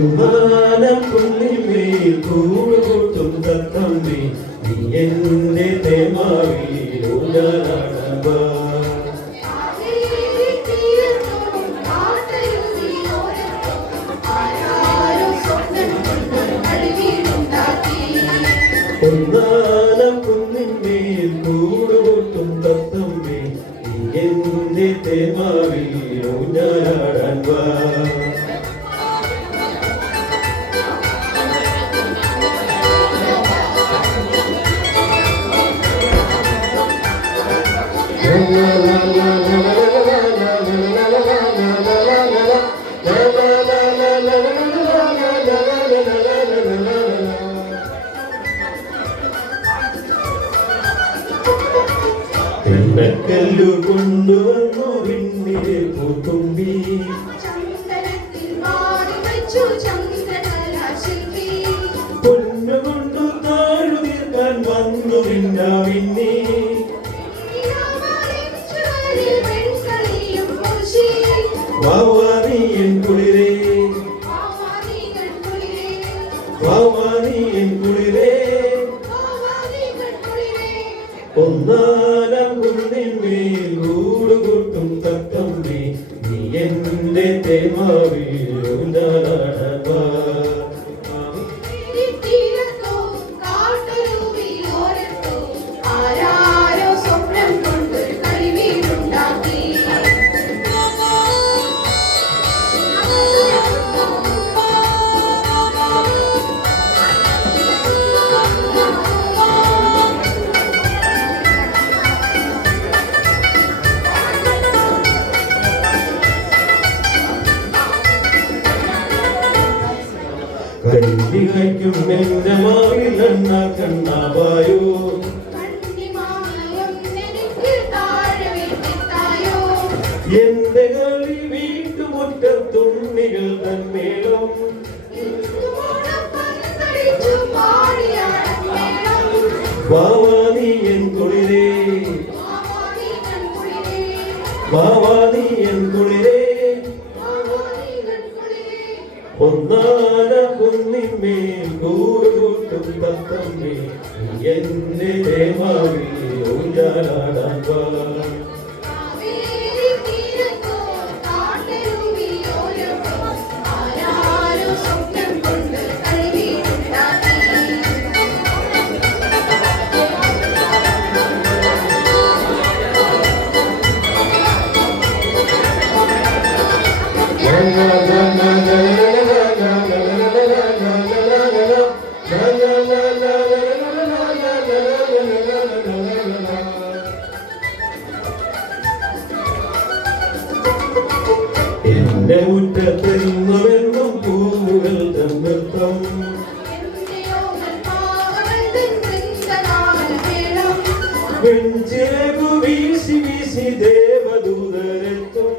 പൊന്മാന പുള്ളിമേൽ കൂടുകൂട്ടും തത്തമ്മേ നീ എന്റെ തേമാവിൽ ഊഞ്ഞാലാടുവാ പൊന്നാന കുന്നിന്മേൽ കൂടുകൂട്ടും തത്തമ്മേ നീ എന്റെ തേമാവിൽ ഊഞ്ഞാലാടാൻ വാ കല്ലു കൊണ്ടുവന്നു വിണ്ണിലെ പൂത്തുമ്പി പൊന്നുകൊണ്ടു താഴു തീർക്കാൻ വന്നു വിണ്ണാവിന്നി വാവാനിയൻ കുളിരേ വാവാനിയൻ കുളിരേ ഒന്നാനം കുന്നിന്മേൽ കൂടുകൂട്ടും തത്തമ്മേ നീ എന്റെ തേമാവിൽ ഊഞ്ഞാലാടാൻ വാ കല്ലിവയ്ക്കും എന്റെ മാവിൽ എണ്ണ കണ്ണാവായോ എന്റെ കളി വീട്ടുമുറ്റത്തുണ്ണികൾ തന്മേളം വാവാനി എൻ കുളിരേ വാവാനി എൻ കുളിരേ ഒന്നാന കുന്നിന്മേൽ കൂടുകൂട്ടും തത്തമ്മേ നീ എന്റെ തേമാവിൽ ഊഞ്ഞാലാടാൻ വാ എന്റെ മുറ്റത്തെന്നുമെന്നും പൂവുകൾ തന്നൃത്തം വെഞ്ചിറകു വീശി വീശി ദേവദൂതരെത്തും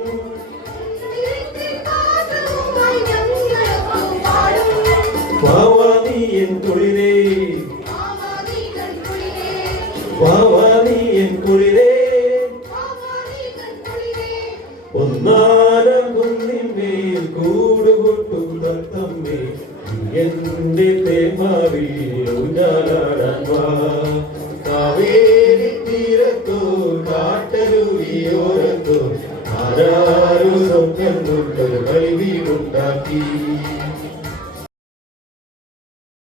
വാവാനി എൻ കുളിരേ വാവാനി എൻ കുളിരേ ഒന്നാനം കുന്നിന്മേൽ കൂടുകൂട്ടും തത്തമ്മേ നീ എന്റെ തേമാവിൽ ഊഞ്ഞാലാടാൻ വാ കാവേരി തീരത്തോ കാട്ടരുവിയോരത്തോ ആരാരോ സ്വപ്നം കൊണ്ടൊരു കളി വീടുണ്ടാക്കി